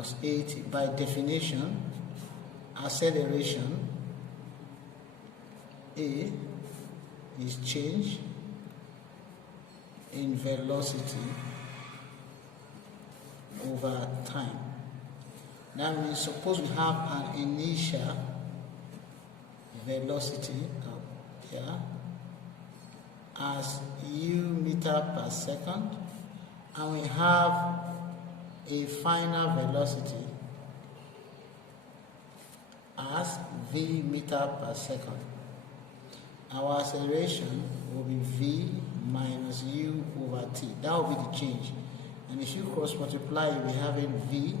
plus 80. By definition, acceleration A is change in velocity over time. That means suppose we have an initial velocity here as u meter per second, and we have a final velocity as v meter per second. Our acceleration will be v minus u over t. That will be the change. And if you cross multiply, you'll be having v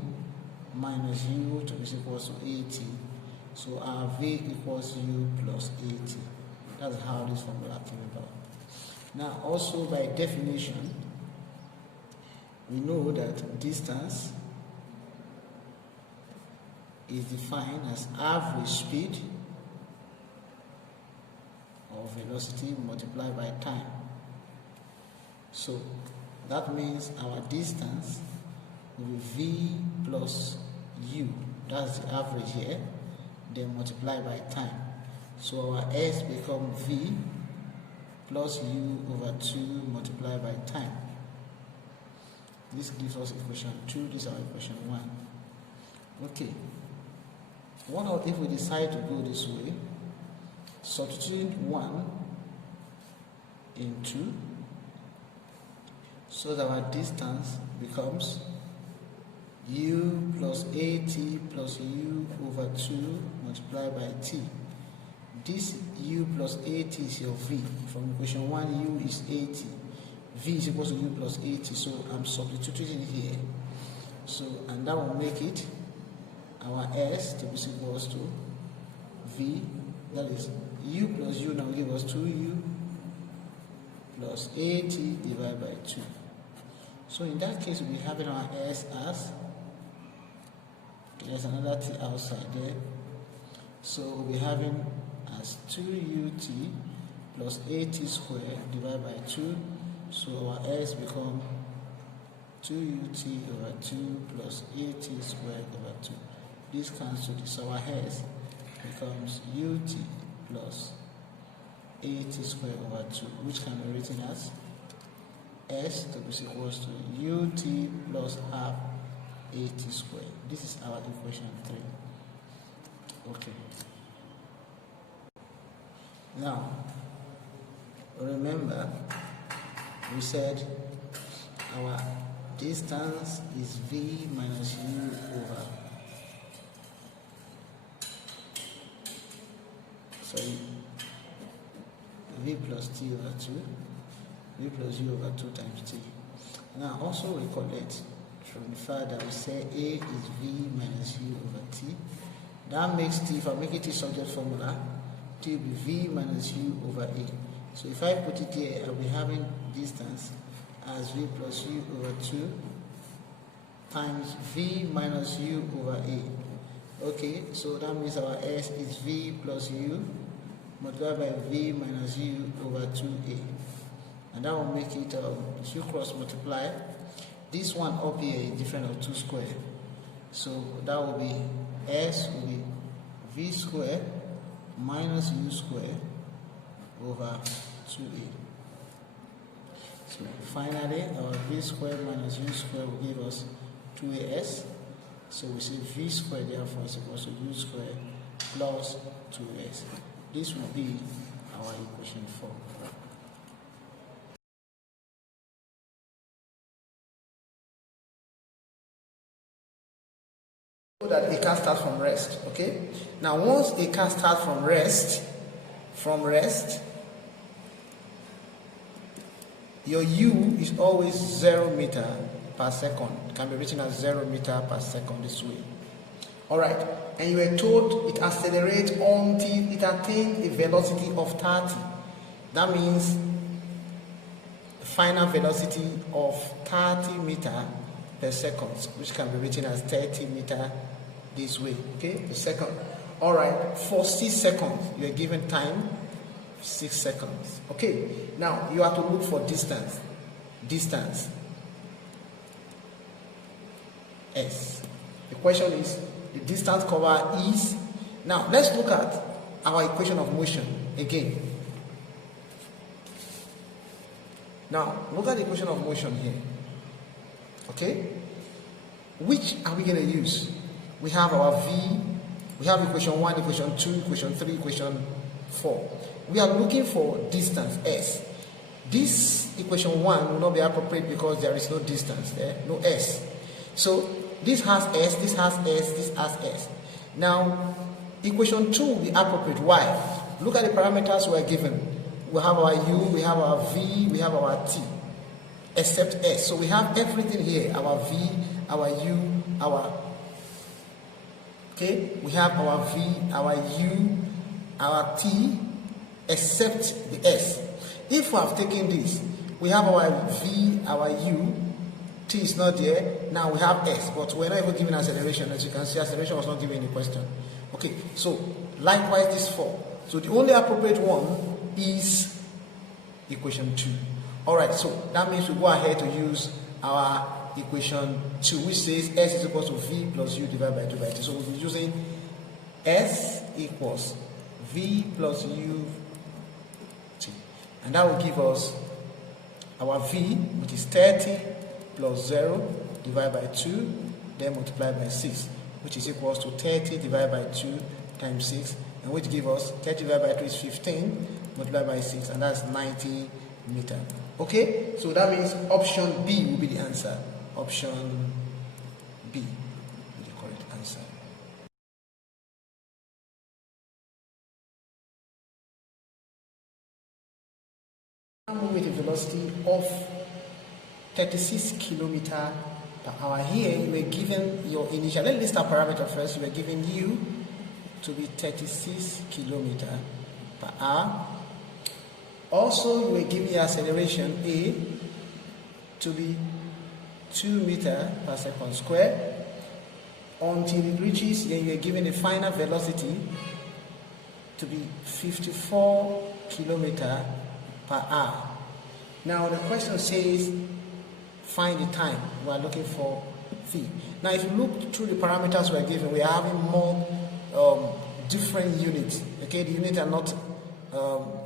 minus u to be equal to 80. So our v equals u plus 80. That's how this formula came about. Now also by definition, we know that distance is defined as average speed or velocity multiplied by time. So that means our distance will be v plus u, that's the average here, then multiply by time. So our s become v plus u over 2 multiplied by time. This gives us equation 2, this is our equation 1. Okay, what if we decide to go this way? Substituting 1 in 2, so that our distance becomes u plus 80 plus u over 2 multiplied by t. This u plus 80 is your v. From equation 1, u is 80. V is equal to u plus 80, so I'm substituting it here. So, and that will make it our s to be equals to v, that is u plus u now give us 2u plus 80 divided by 2. So in that case, we'll be having our s as, there's another t outside there, so we'll be having as 2ut plus 80 squared divided by 2. So our s become 2ut over 2 plus 80 squared over 2. This cancels this, so our s becomes ut plus 80 squared over 2, which can be written as s to be equals to ut plus half 80 squared. This is our equation 3. Okay. Now, remember, we said our distance is v minus u over, v plus t over 2, v plus u over 2 times t. Now also recollect from the fact that we say a is v minus u over t. That makes t, if I make it a subject formula, t will be v minus u over a. So if I put it here, I'll be having distance as v plus u over 2 times v minus u over a. Okay, so that means our s is v plus u multiplied by v minus u over 2a. And that will make it, if you cross multiply, this one up here is different of 2 squared. So that will be, s will be v squared minus u squared over 2a. So finally, our v squared minus u squared will give us 2as. So we say v squared therefore is equal to u squared plus 2s. This will be our equation 4. So that a car starts from rest, okay? Now once a car starts from rest, your u is always 0 meter per second. It can be written as 0 meter per second this way. Alright, and you were told it accelerates until it attains a velocity of 30. That means the final velocity of 30 meter per second, which can be written as 30 meter this way, okay, per second. Alright, for 6 seconds, you are given time 6 seconds. Okay, now you have to look for distance. Distance S. The question is, the distance covered is. Now, let's look at our equation of motion again. Now, look at the equation of motion here. Okay? Which are we going to use? We have our V, we have equation 1, equation 2, equation 3, equation 4. We are looking for distance, S. This equation 1 will not be appropriate because there is no distance there, no S. So, this has S, this has S, this has S. Now, equation 2 will be appropriate. Why? Look at the parameters we are given. We have our U, we have our V, we have our T, except S. So we have everything here, our V, our U, our, okay, we have our V, our U, our T, except the S. If we have taken this, we have our V, our U, T is not there, now we have S, but we're not even given acceleration. As you can see, acceleration was not given in the question. Okay, so likewise this 4. So the only appropriate one is equation 2. Alright, so that means we go ahead to use our equation 2, which says S is equal to V plus U divided by 2 by T. So we'll be using S equals V plus U T. And that will give us our V, which is 30 plus 0 divided by 2, then multiplied by 6, which is equals to 30 divided by 2 times 6, and which gives us 30 divided by 2 is 15, multiplied by 6, and that's 90 meters. Okay, so that means option B will be the answer. Option B will be the correct answer. Move with a velocity of 36 kilometers per hour. Here you were given your initial, let's list our parameter first. You were given U to be 36 kilometers per hour. Also, you were given your acceleration A to be 2 meters per second square until it reaches, then you are given a final velocity to be 54 kilometers per hour. Now the question says find the time. We are looking for V. Now if you look through the parameters we are given, we are having more different units. Okay, the units are not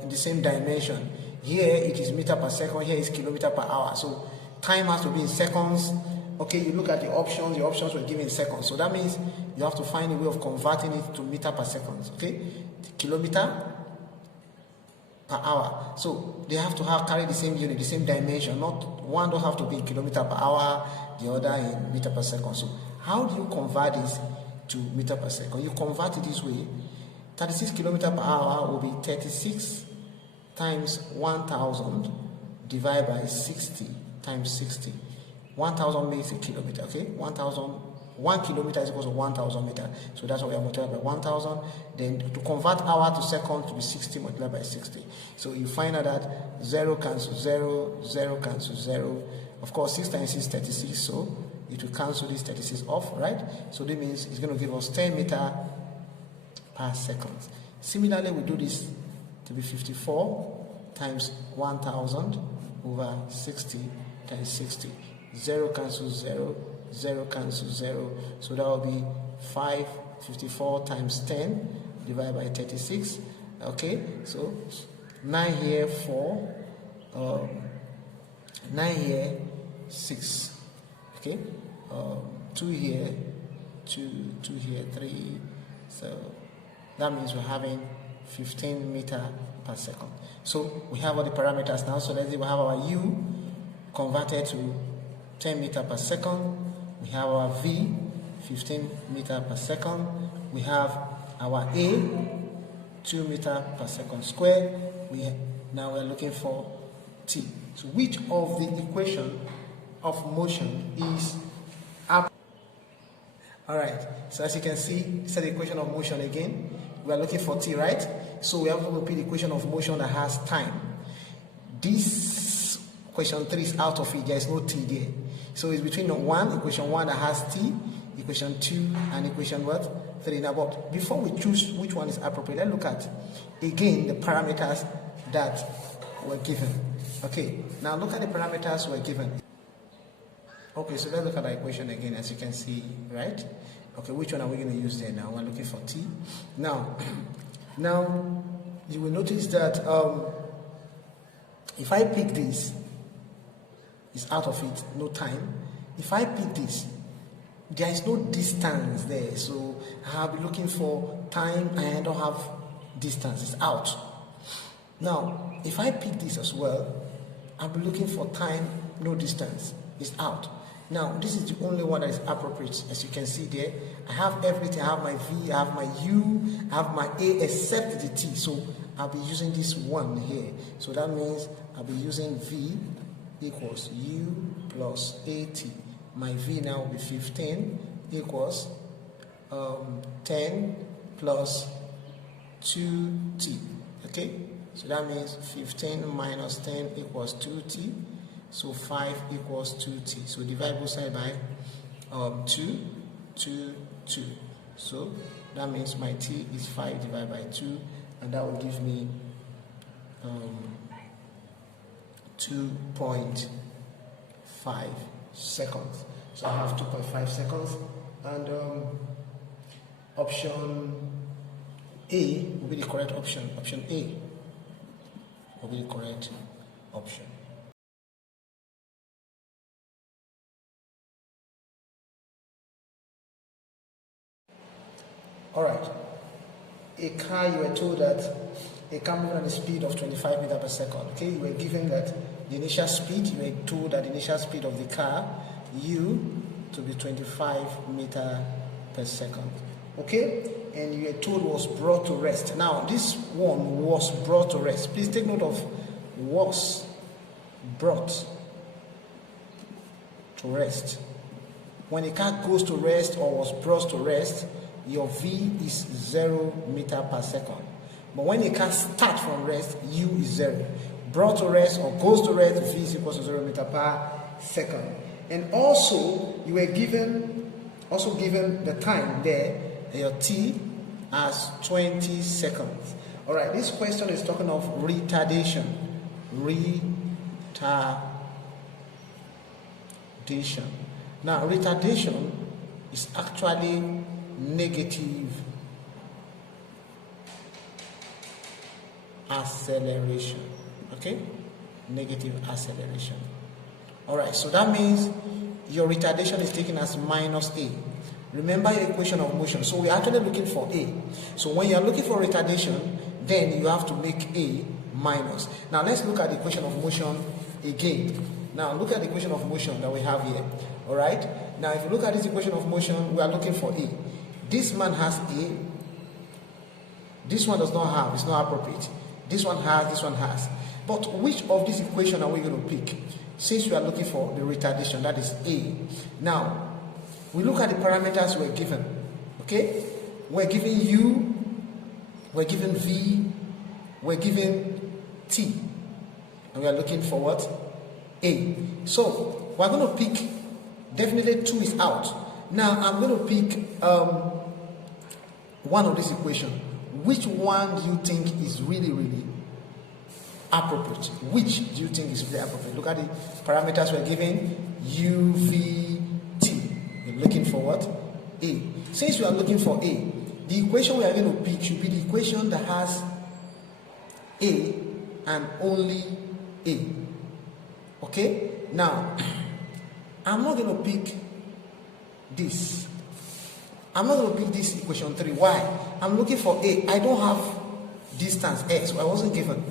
in the same dimension. Here it is meter per second, here is kilometer per hour. So time has to be in seconds. Okay, you look at the options were given in seconds. So that means you have to find a way of converting it to meter per second. Okay, the kilometer per hour. So they have to carry the same unit, the same dimension. Not one don't have to be in kilometer per hour, the other in meter per second. So how do you convert this to meter per second? You convert it this way. 36 kilometers per hour will be 36 times 1000 divided by 60 times 60. 1000 makes a kilometer, okay? 1 kilometer is equal to 1000 meters. So that's why we are multiplied by 1000. Then to convert hour to second to be 60 multiplied by 60. So you find out that 0 cancels 0, 0 cancels 0. Of course, 6 times 6 is 36, so it will cancel this 36 off, right? So that means it's going to give us 10 meters per second. Similarly, we do this to be 54 times 1000 over 60 times 60. 0 cancels 0, 0 cancels 0. So that will be 554 times 10 divided by 36. Okay, so 9 here 4, 9 here 6. Okay, 2 here 2, 2 here 3. So that means we're having 15 meters per second. So we have all the parameters now. So let's say we have our U converted to 10 meters per second. We have our V, 15 meters per second. We have our A, 2 meters per second square. Now we're looking for T. So which of the equation of motion is up? Alright, so as you can see, it's the equation of motion again. We are looking for T, right? So we have to repeat the equation of motion that has time. This question 3 is out of it, there is no T there. So it's between equation 1 that has T, equation 2, and equation what? 3. Now, but before we choose which one is appropriate, let's look at, again, the parameters that were given. Okay, now look at the parameters were given. Okay, so let's look at the equation again, as you can see, right? Okay, which one are we going to use there now? We're looking for t. Now you will notice that if I pick this, it's out of it, no time. If I pick this, there is no distance there, so I'll be looking for time and I don't have distance, it's out. Now, if I pick this as well, I'll be looking for time, no distance, it's out. Now, this is the only one that is appropriate. As you can see there, I have everything. I have my V, I have my U, I have my A, except the T. So I'll be using this one here. So that means I'll be using V equals U plus AT. My V now will be 15 equals 10 plus 2T. Okay? So that means 15 minus 10 equals 2T. So 5 equals 2T. So divide both sides by 2, 2, 2. So that means my T is 5 divided by 2, and that will give me 2.5 seconds. So I have 2.5 seconds, and option A will be the correct option. Option A will be the correct option. Alright, a car, you were told that a car moving at a speed of 25 meters per second. Okay, you were given that the initial speed, you were told that the initial speed of the car, U, to be 25 meters per second. Okay, and you were told was brought to rest. Now, this one was brought to rest. Please take note of was brought to rest. When a car goes to rest or was brought to rest, your V is 0 meters per second. But when a car starts from rest, U is 0. Brought to rest or goes to rest, V is equal to 0 meters per second. And also, you were given the time there, your T, as 20 seconds. All right, this question is talking of retardation. Retardation. Now, retardation is actually negative acceleration. Okay, negative acceleration. All right, so that means your retardation is taken as minus A. Remember your equation of motion. So we're actually looking for A. So when you're looking for retardation, then you have to make A minus. Now let's look at the equation of motion again. Now look at the equation of motion that we have here. All right. Now if you look at this equation of motion, we are looking for A. This man has A. This one does not have. It's not appropriate. This one has. This one has. But which of this equation are we going to pick? Since we are looking for the retardation, that is A. Now, we look at the parameters we're given. Okay? We're given U, we're given V, we're given T. And we are looking for what? A. So, we're going to pick, definitely 2 is out. Now, I'm going to pick one of this equation. Which one do you think is really, really appropriate? Which do you think is really appropriate? Look at the parameters we're given. U, V, T. We're looking for what? A. Since we are looking for A, the equation we are going to pick should be the equation that has A and only A. Okay? Now, I'm not going to pick this. I'm not going to pick this equation 3. Why? I'm looking for A. I don't have distance X, so I wasn't given.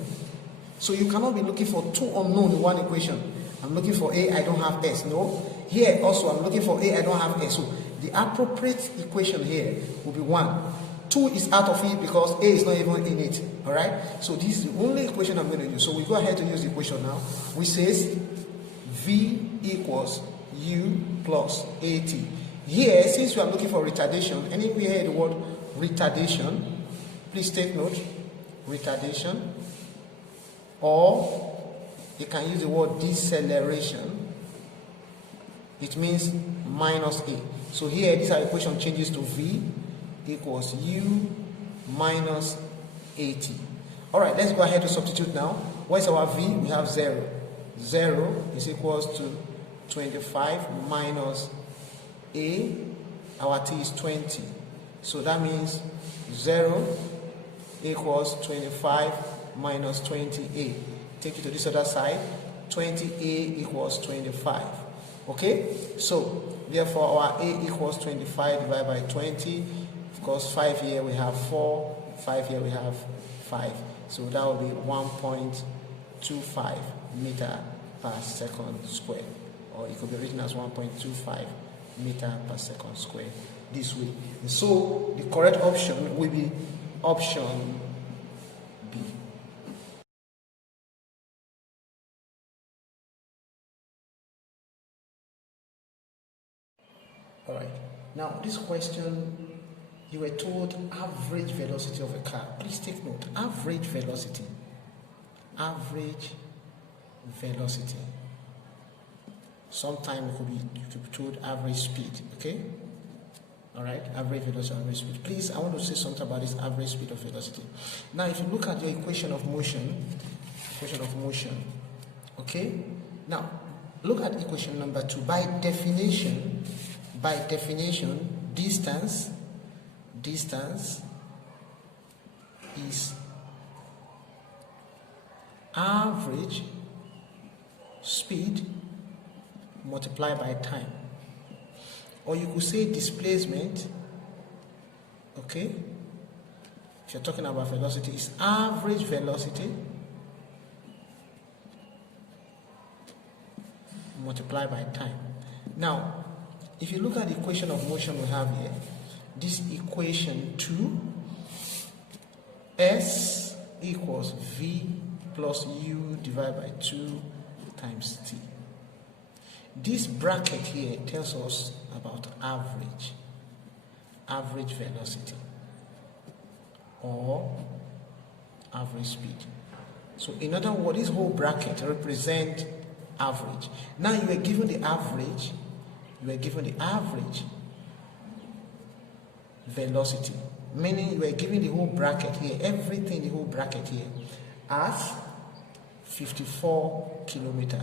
So you cannot be looking for 2 unknown in one equation. I'm looking for A, I don't have S. No. Here also, I'm looking for A, I don't have S. So the appropriate equation here will be 1. 2 is out of it because A is not even in it. Alright? So this is the only equation I'm going to use. So we go ahead to use the equation now, which says V equals U plus AT. Here, since we are looking for retardation, anywhere you hear the word retardation, please take note, retardation, or you can use the word deceleration. It means minus A. So here, this equation changes to V equals U minus AT. All right, let's go ahead to substitute now. What is our V? We have 0. 0 is equals to 25 minus A, our T is 20. So that means 0 equals 25 minus 20A. Take it to this other side, 20A equals 25. Okay? So, therefore our A equals 25 divided by 20. Of course, 5 here we have 4, 5 here we have 5. So that will be 1.25 meter per second square. Or it could be written as 1.25 meter per second square this way. And so the correct option will be option B. Alright, now this question, you were told average velocity of a car. Please take note, average velocity. Average velocity. Sometimes you could be told average speed, okay? Alright, average velocity, average speed. Please, I want to say something about this average speed of velocity. Now, if you look at your equation of motion, okay? Now, look at equation number 2. By definition, distance is average speed multiplied by time. Or you could say displacement, okay? If you're talking about velocity, is average velocity multiplied by time. Now, if you look at the equation of motion we have here, this equation 2, S equals V plus U divided by 2 times T. This bracket here tells us about average velocity or average speed. So in other words, this whole bracket represents average. Now you are given the average, velocity, meaning you are given the whole bracket here, everything in the whole bracket here as 54 kilometers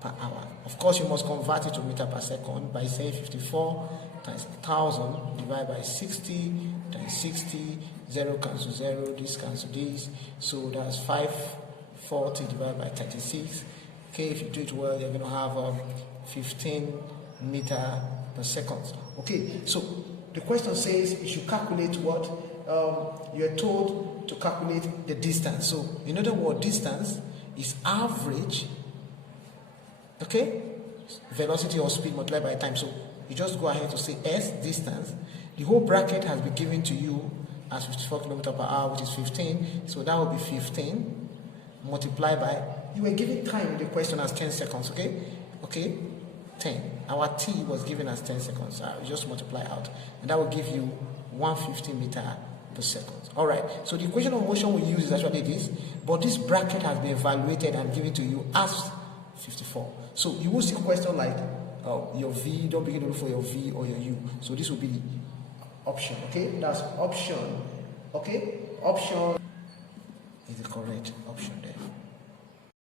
per hour. Of course, you must convert it to meter per second by saying 54 times 1000 divided by 60 times 60, 0 cancel 0, this cancel this, so that's 540 divided by 36. Okay, if you do it well, you're going to have 15 meter per second. Okay, so the question says you should calculate what? You're told to calculate the distance. So, in other words, distance is average, okay, velocity or speed multiplied by time. So, you just go ahead to say S, distance. The whole bracket has been given to you as 54 kilometers per hour, which is 15. So, that will be 15 multiplied by, you were given time in the question as 10 seconds, okay? Okay, 10. Our T was given as 10 seconds. So you just multiply out, and that will give you 150 meter per second. All right. So the equation of motion we use is actually this, but this bracket has been evaluated and given to you as 54. So you will see a question like your V. Don't begin to look for your V or your U. So this will be the option. Okay, that's option. Okay, option is the correct option there.